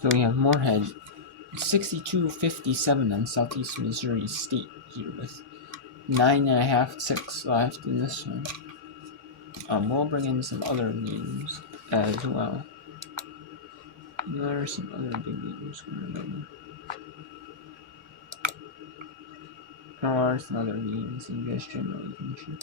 So we have Moorhead, 62-57 on Southeast Missouri State here with 9.5 left in this one. We'll bring in some other games as well. There are some other big games going on. There are some other games in just general attention.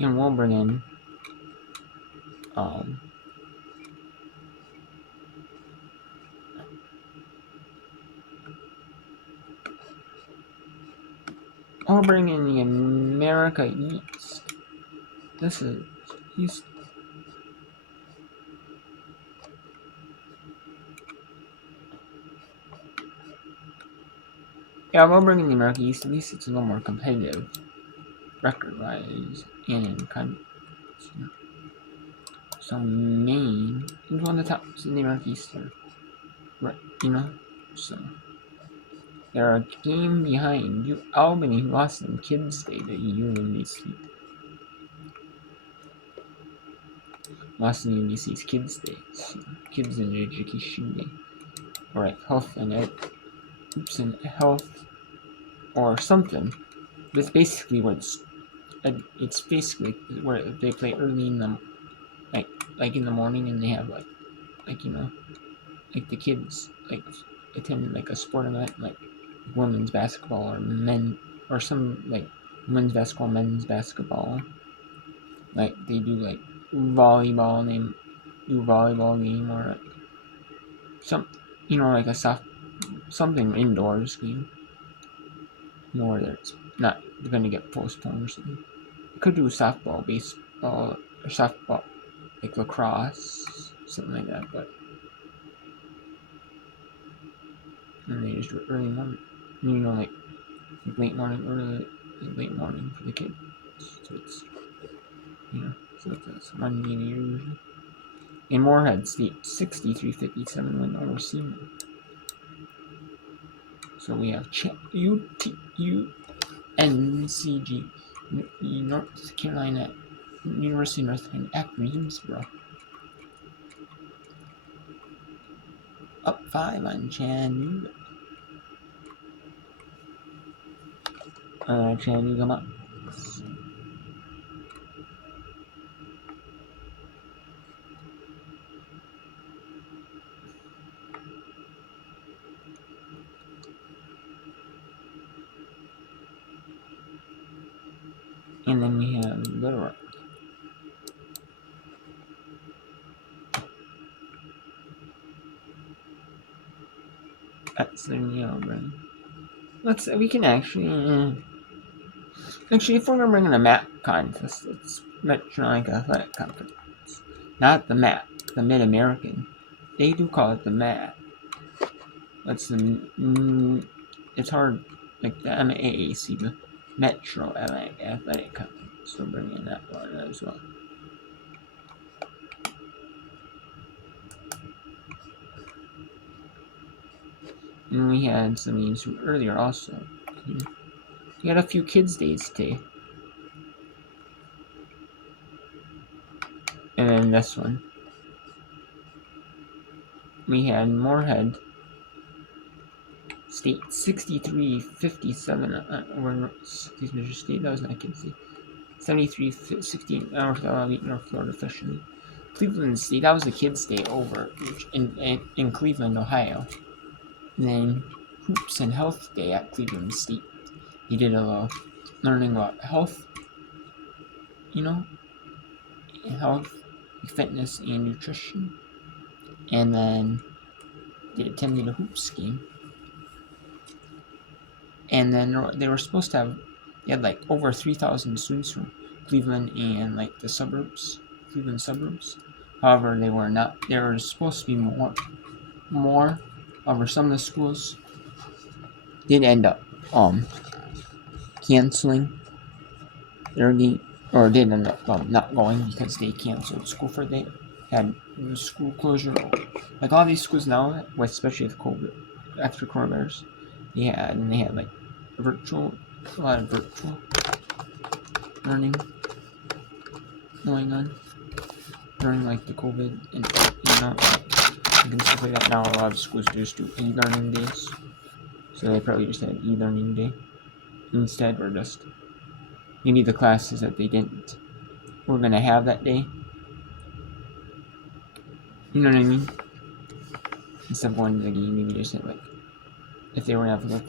And we'll bring in I'll bring in the America East. This is East. Yeah, we'll bring in the America East. At least it's a little more competitive, record-wise, and kind of. So Maine is one of the tops in the America East, right? So they're a game behind Albany, who lost in Kids Day to UNBC. Lost in UNBC's Kids Day, Kids in Education Day, or Health and Health, or something. But it's basically where it's basically where they play early in the like in the morning, and they have like the kids attend a sport event like women's basketball or men or some women's basketball, men's basketball. Like they do volleyball, and they do volleyball game or some a something indoors game. More that it's not going to get postponed or something. You could do softball, baseball, or softball, like lacrosse, something like that, but and they just do it early morning. Late morning for the kids. So it's it's Monday usually. In Moorhead State, 63-57 win over Seymour. So we have UNCG, North Carolina, University of North Carolina at Greensboro. Up 5 on Chattanooga. Chattanooga Mocs. And then we have Little Rock. That's the Auburn. We can actually if we're gonna bring in a MAC contest, it's Metronomic Athletic Conference, not the MAC, the Mid-American. They do call it the MAC. That's it's hard, like the MAAC, the Metro Athletic Conference. So bring in that one as well. And we had some games from earlier also. We had a few kids' days today. And then this one. We had Moorhead State 63-57 over Missouri State. That was not kids' day. 73-16 North Florida officially. Cleveland State, that was the kids' day over in Cleveland, Ohio. And then Hoops and Health Day at Cleveland State. He did a learning about health, health, fitness, and nutrition. And then they attended a hoops game. And then they were supposed to have, they had like over 3,000 students from Cleveland and like the suburbs, Cleveland suburbs. However, they were not. There was supposed to be more. However, some of the schools did end up canceling their game, or did end up not going because they canceled school for they had school closure. Like all these schools now, especially with COVID, after coronavirus, they had like virtual, a lot of virtual learning going on during like the COVID and stuff like that. Now a lot of schools just do e-learning days, so they probably just had e-learning day instead, or just maybe the classes that they didn't were gonna have that day. You know what I mean? Instead of going to the game, maybe just had like if they were gonna have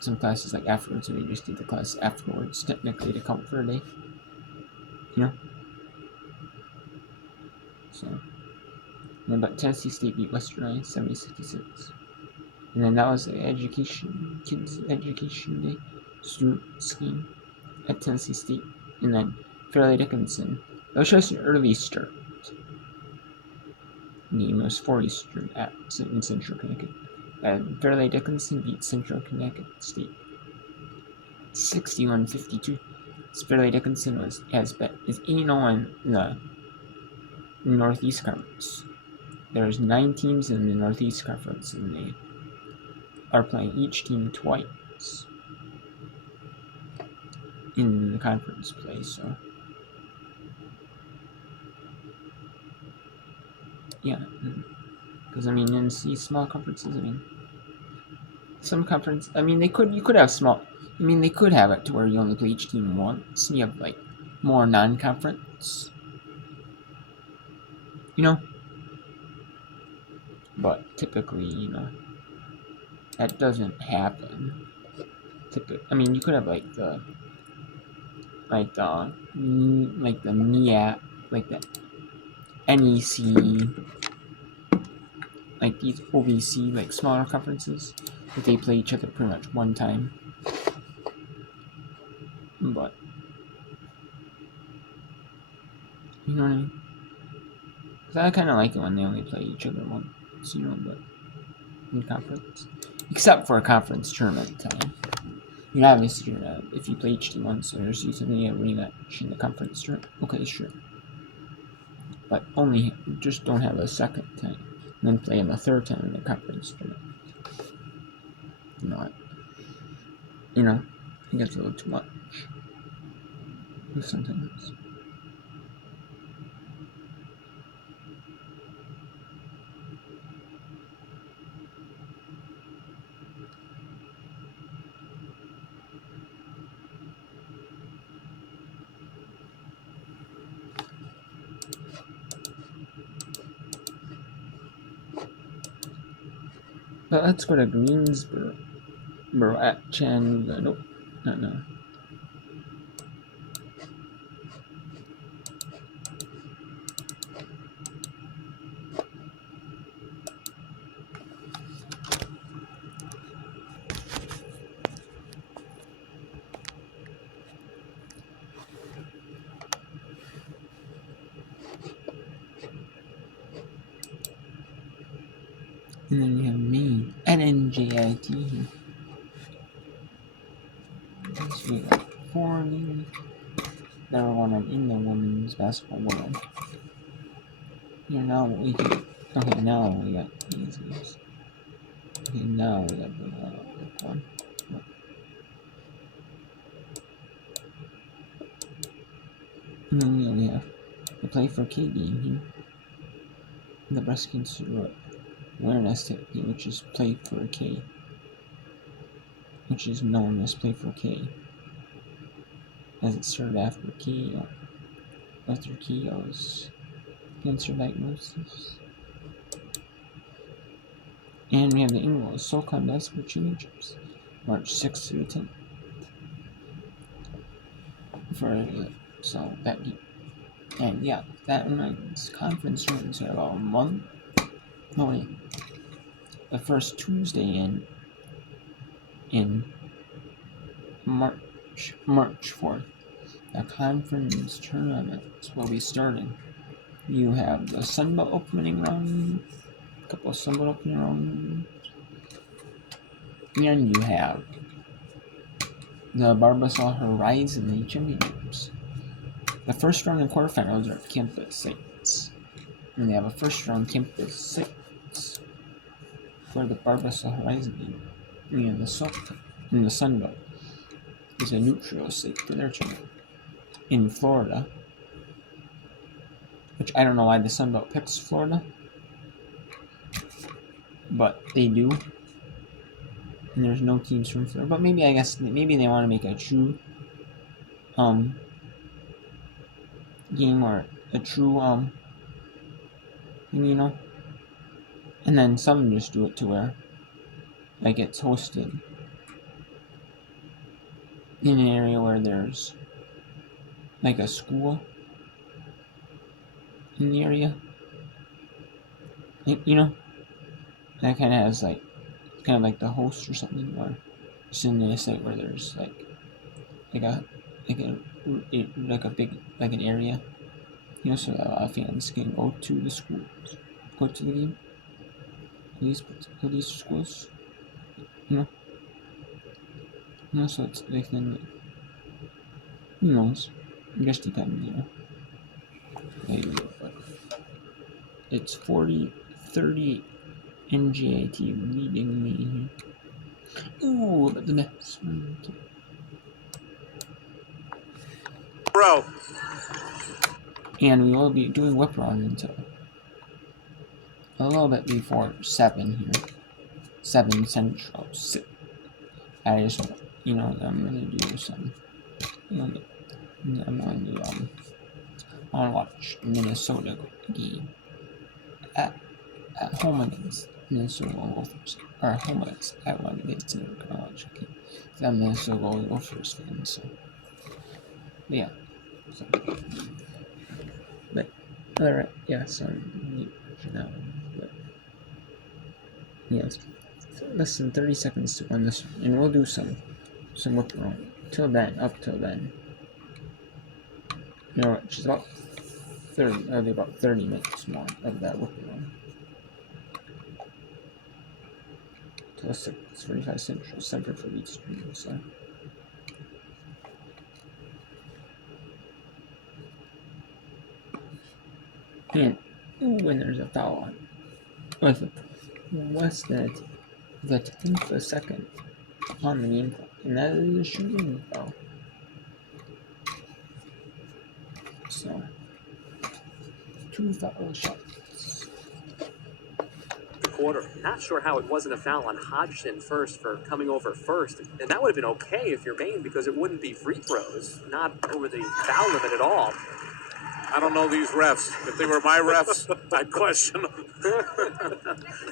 some classes like afterwards, so they just did the class afterwards technically to count for a day. You know? So, but Tennessee State beat Western Iowa 70-66. And then that was the kids' education day student scheme at Tennessee State. And then Fairleigh Dickinson. That was just an early start. Game was 4 Eastern in Central Connecticut. And Fairleigh Dickinson beat Central Connecticut State 61-52. Fairleigh Dickinson is 8-0 in the Northeast Conference. There's 9 teams in the Northeast Conference, and they are playing each team twice in the conference play. So, yeah, because I mean, in these small conferences, I mean, some conference, I mean, you could have small. I mean, they could have it to where you only play each team once, and you have like more non-conference. You know. But typically, that doesn't happen. I mean, you could have like the NEAT, like the NEC, like these OVC, like smaller conferences, that they play each other pretty much one time. But you know what I mean? Because I kind of like it when they only play each other once, but in conference, except for a conference tournament time. Obviously, if you play each team once, there's usually a rematch in the conference tournament. Okay, sure. But only, just don't have a second time. And then play them a third time in the conference tournament. I think that's a little too much. Sometimes. But let's go to Greensboro. At Chattanooga. Nope. Not now. And then you have Maine. NNJIT here. So we got 4 games that are going on in the women's basketball world. Here now we can. Okay, now we got these games. Okay, now we got the one. And then we have the Play for K game here. The breast cancer awareness game, which is Play for K. Which is known as Play for K. As it started after Keogh's cancer diagnosis. And we have the England SoCon Basketball Championships, March 6th through 10th. So that game. And yeah, that reminds conference tournaments are about a month. No wait. The first Tuesday in March 4th. The conference tournaments will be starting. You have the Sun Belt opening round, a couple of Sun Belt opening rounds, and you have the Barbasol Horizon League Championships. The first round and quarterfinals are campus sites, and they have a first round campus sites for the Barbasol Horizon League, and the Sun Belt is a neutral site for their tournament in Florida, which I don't know why the Sun Belt picks Florida, but they do. And there's no teams from Florida, but maybe they want to make a true game or a true thing, and then some just do it to where like it's hosted in an area where there's like a school in the area, that kind of has like kind of like the host or something, or just in a site where there's like a big like an area, so that a lot of fans can go to the schools, go to the game. These schools, so it's they can, who knows? I guess depends, but it's 40-30 NGAT leading me. Ooh, but the next one. Bro. And we will be doing whip run until a little bit before 7 here. 7 Central. 6. I just, I'm going to do some. I'm going to watch Minnesota game at home against Minnesota Gophers. Or home against Iowa against North College. Okay. I'm Minnesota Gophers fan, so. Yeah. So. But, alright, yeah, so for that one. But, yes. Less than 30 seconds to run this one, and we'll do some whip around. Up till then. Which is about 30 minutes more of that whip around. Till 6:45 Central, 7 for Eastern, so. And, when there's a foul on, with less than the 10th of a second on the game clock, and that is a shooting foul. So, 2 foul shots. Quarter. Not sure how it wasn't a foul on Hodgson first for coming over first. And that would have been okay if you're Maine because it wouldn't be free throws, not over the foul limit at all. I don't know these refs. If they were my refs, I'd question them.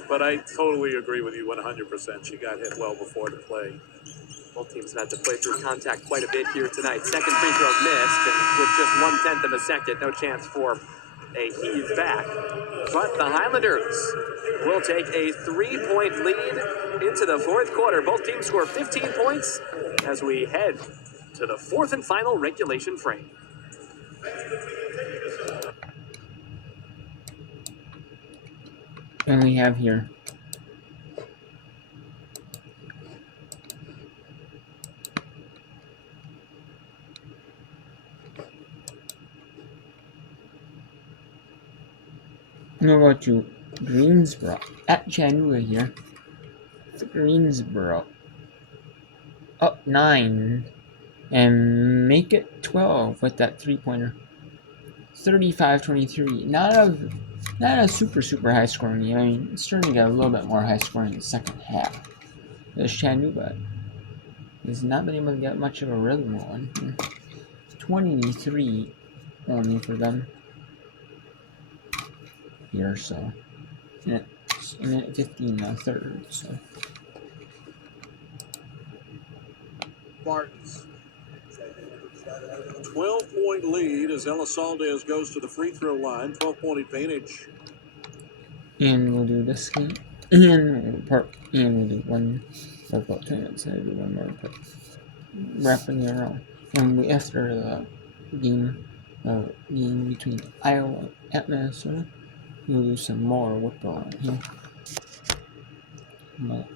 But I totally agree with you 100%. She got hit well before the play. Both teams have had to play through contact quite a bit here tonight. Second free throw missed, and with just 1/10 of a second, no chance for a heave back. But the Highlanders will take a 3-point lead into the fourth quarter. Both teams score 15 points as we head to the fourth and final regulation frame. And we have here we'll go to Greensboro at Chattanooga here. Greensboro up 9 and make it 12 with that 3-pointer. 35-23. Not a super high scoring game. I mean, it's starting to get a little bit more high scoring in the second half. This Chattanooga has not been able to get much of a rhythm on. 23 only for them here, so a minute 15 on third, so. Martins. 12-point lead as Elizalde goes to the free throw line. 12-point advantage. And we'll do this game. And we'll do one for about 2 minutes. I'll do one more part. wrapping around. And after the game, game between Iowa and Minnesota, we'll do some more whip around here. I'm gonna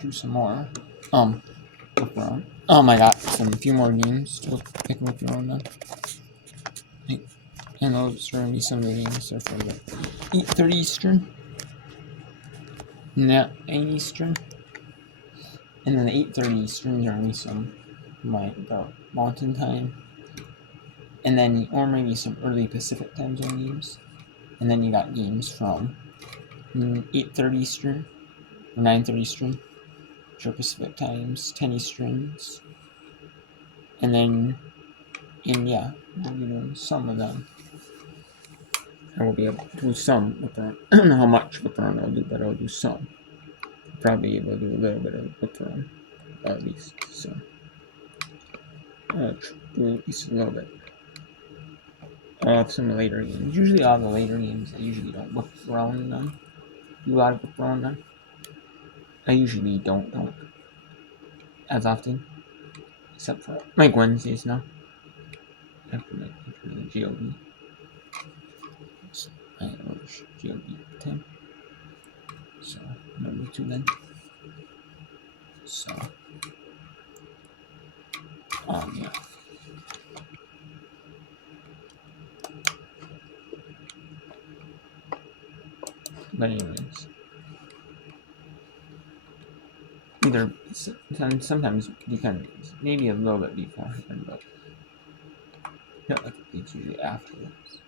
do some more whip around. I got some few more games to pick whip around on. And those are gonna be some of the games that are for the 8:30 Eastern. Not 8 Eastern. And then the 8:30 Eastern, there will be some the Mountain Time. And then, or maybe some early Pacific Time Zone games. And then you got games from 8:30 Eastern, or 9:30 Eastern, which are Pacific Times, 10 Easterns. And then, yeah, we'll be doing some of them. I will be able to do some with around. I don't know how much with around I'll do, but I'll do some. Probably be able to do a little bit of with around, at least. So, I'll do at least a little bit. I'll have some later games. Usually, all the later games, I usually don't whip around them. Do a lot of whip around them. I usually don't as often, except for like Wednesdays now. After the GOB. I don't know GOB time. So, number 2 then. So, yeah. But anyways, either sometimes you can maybe a little bit beforehand, but like it's usually afterwards.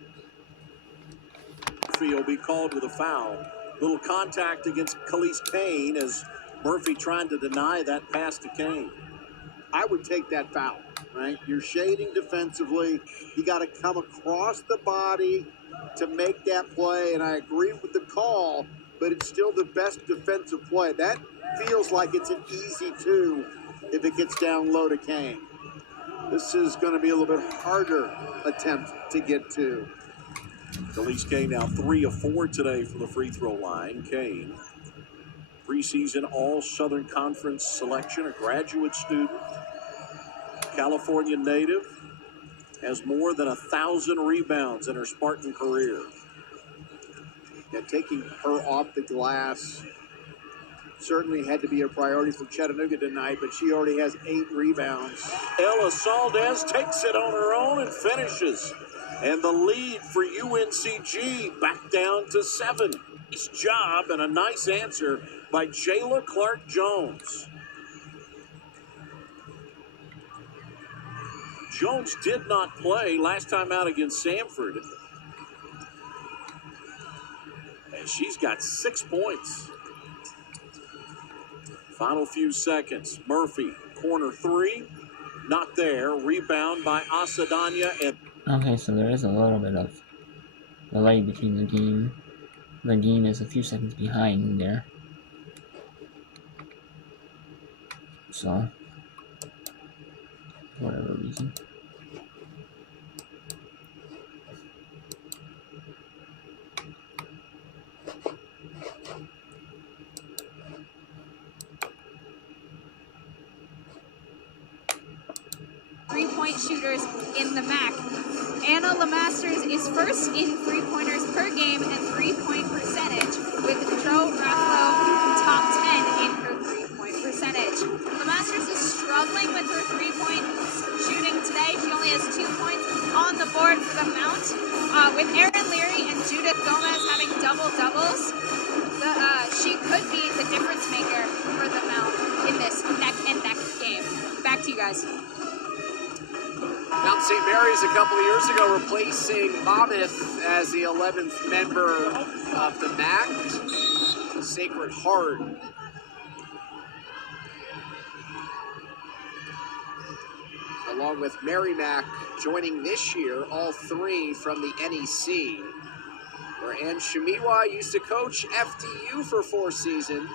Murphy will be called with a foul. Little contact against Khalees Kane as Murphy trying to deny that pass to Kane. I would take that foul, right? You're shading defensively. You got to come across the body to make that play, and I agree with the call, but it's still the best defensive play. That feels like it's an easy 2 if it gets down low to Kane. This is going to be a little bit harder attempt to get to. Khalees Kane now 3 of 4 today from the free throw line. Kane, preseason All-Southern Conference selection, a graduate student, California native, has more than 1,000 rebounds in her Spartan career. Yeah, taking her off the glass certainly had to be a priority for Chattanooga tonight, but she already has 8 rebounds. Ella Saldez takes it on her own and finishes. And the lead for UNCG back down to 7. Nice job and a nice answer by Jayla Clark-Jones. Jones did not play last time out against Samford. And she's got 6 points. Final few seconds. Murphy, corner 3. Not there. Rebound by Asadanya. And Okay, so there is a little bit of delay between the game. The game is a few seconds behind there. So, for whatever reason. Three-point shooters in the MAC. Anna Lemasters is first in three-pointers per game and three-point percentage, with Joe Raffalo top 10 in her three-point percentage. Lemasters is struggling with her three-point shooting today. She only has 2 points on the board for the Mount. With Erin Leary and Judith Gomez having double-doubles, she could be the difference maker for the Mount in this neck-and-neck game. Back to you guys. Mount St. Mary's a couple of years ago replacing Monmouth as the 11th member of the MAC. Sacred Heart. Along with Merrimack joining this year, all 3 from the NEC, where Ann Shamiwa used to coach FDU for 4 seasons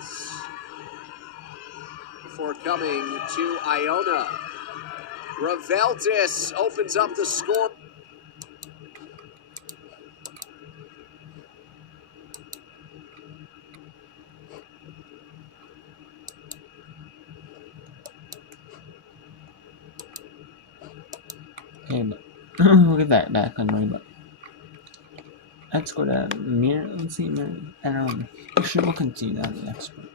before coming to Iona. Reveldis opens up the score. Look at that back on my butt. Let's go to mirror. Let's see mirror. I don't know. Actually, we'll continue on the next one.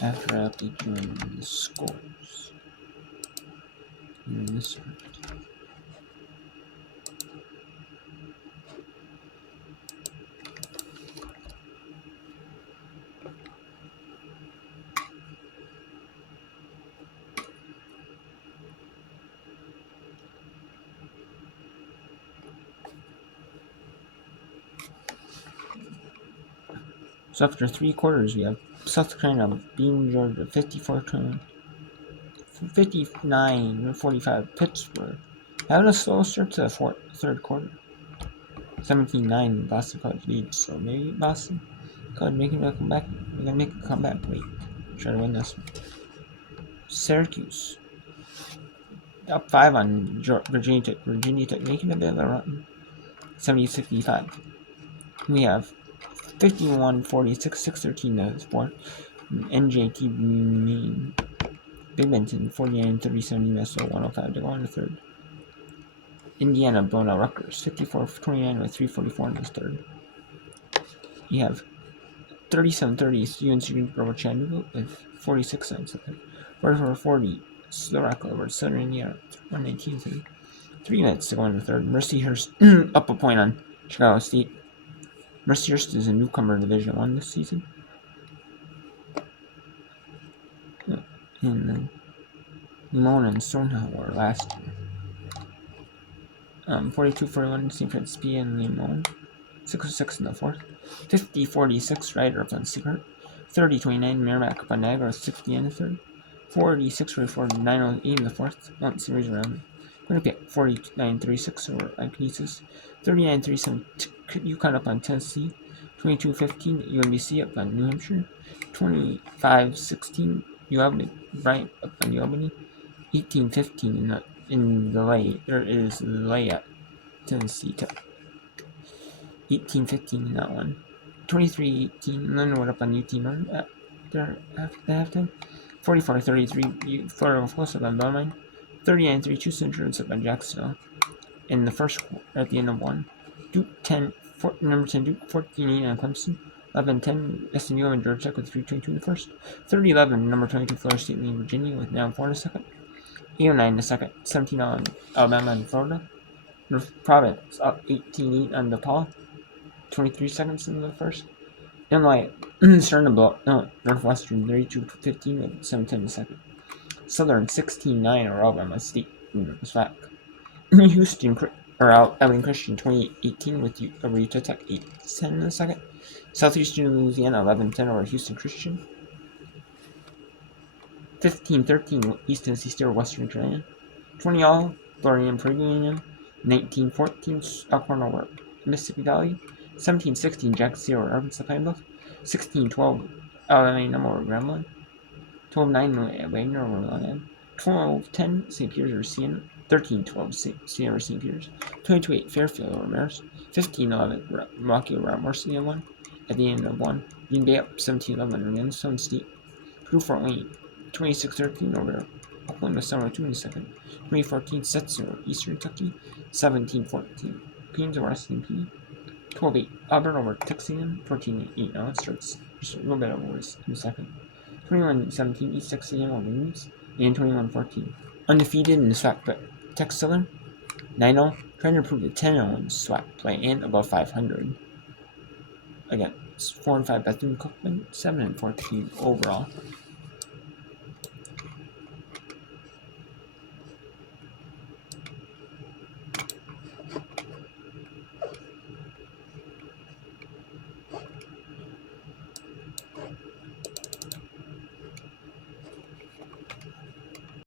After I update you on the scores. In this one. So after 3 quarters, we have South Carolina beating Georgia 59-45. Pittsburgh having a slow start to the third quarter. 17-9 Boston College leads. So maybe Boston College making a comeback. We're gonna make a comeback late. Try to win this one. Syracuse up 5 on Virginia Tech. Virginia Tech making a bit of a run. 70-65. We have 51-46, 6-13 to 4. NJT mean Binghamton 49-37 Minnesota 105 to go on the third. Indiana blown out Rutgers 54-29 with 3:44 in the third. You have 37-30 UNC Greensboro Chattanooga with 46 cents. 44-40 Slovak over Southern Indiana 119. 3 minutes to go in the third. Mercyhurst up a point on Chicago State. Mercyhurst is a newcomer in Division 1 this season. And Limona and Stonehill were last year. 42-41 St. Francis P. and Limona. 6-6 in the fourth. 50-46 Ryder up on Secret. 30-29 Merrimack up on Niagara 60 in the third. 46-44 9-8 in the fourth. Mountain Series around. Winnipeg 49-36 over Ankinesis. 39-37 UConn up on Tennessee. 22-15 UNBC up on New Hampshire. 25-16 Bryant up on Albany. 18-15 in the lay. There is the lay at Tennessee Tech. 18-15 in that one. 23-18 Linwood up on UT Martin at the halftime. 44-33 Florida close up on Bellarmine. 39-32 Centurions up on Jacksonville. In the first at the end of one. Duke 10 number 10 Duke 14-8 on Clemson. 11-10 SMU and Georgia Tech with 3:22 in the first. 30-11 number 22 Florida State and Virginia with down 4 in the second. 8-9 in the second. 17 on Alabama and Florida. North Providence up 18-8 on DePaul. 23 seconds in the first. Illinois starting to blow up. Northwestern 32-15 with 7-10 in the second. Southern 16-9 over Alabama State. It's back. Houston Allen Christian 28-18 with Utah Tech 8-10 in the second. Southeastern Louisiana 11-10 over Houston Christian. 15-13 East Tennessee State over Western Carolina. 20-all Florian Prairie 19-14 Alcorn over Mississippi Valley. 17-16 Jackson over Arkansas Pine Bluff. 16-12 Alabama over Grambling. 12-9 Wagner over Long 12-10 St. Pierre's over Siena. 13-12 Siena over St. Pierre's. 22-8 Fairfield over Marist. 15-11 Rocky over Marcy in one. At the end of one, Green Bay up 17-11 Yellowstone State. Purdue Fort Wayne 26-13 over Oklahoma Summer 2 in the second. 2014 Sets over Eastern Kentucky. 17-14 Queens over SNP. 12-8 Auburn over Texas A&M. 14-8 now it starts just a little bit over in the second. 21-17 East Texas A&M over Wings. And 21-14 undefeated in the SWAC, but Texas Southern 9-0 trying to improve to 10-0 in SWAC play and above 500. Again, 4-5 Bethune Cookman, 7-14 overall.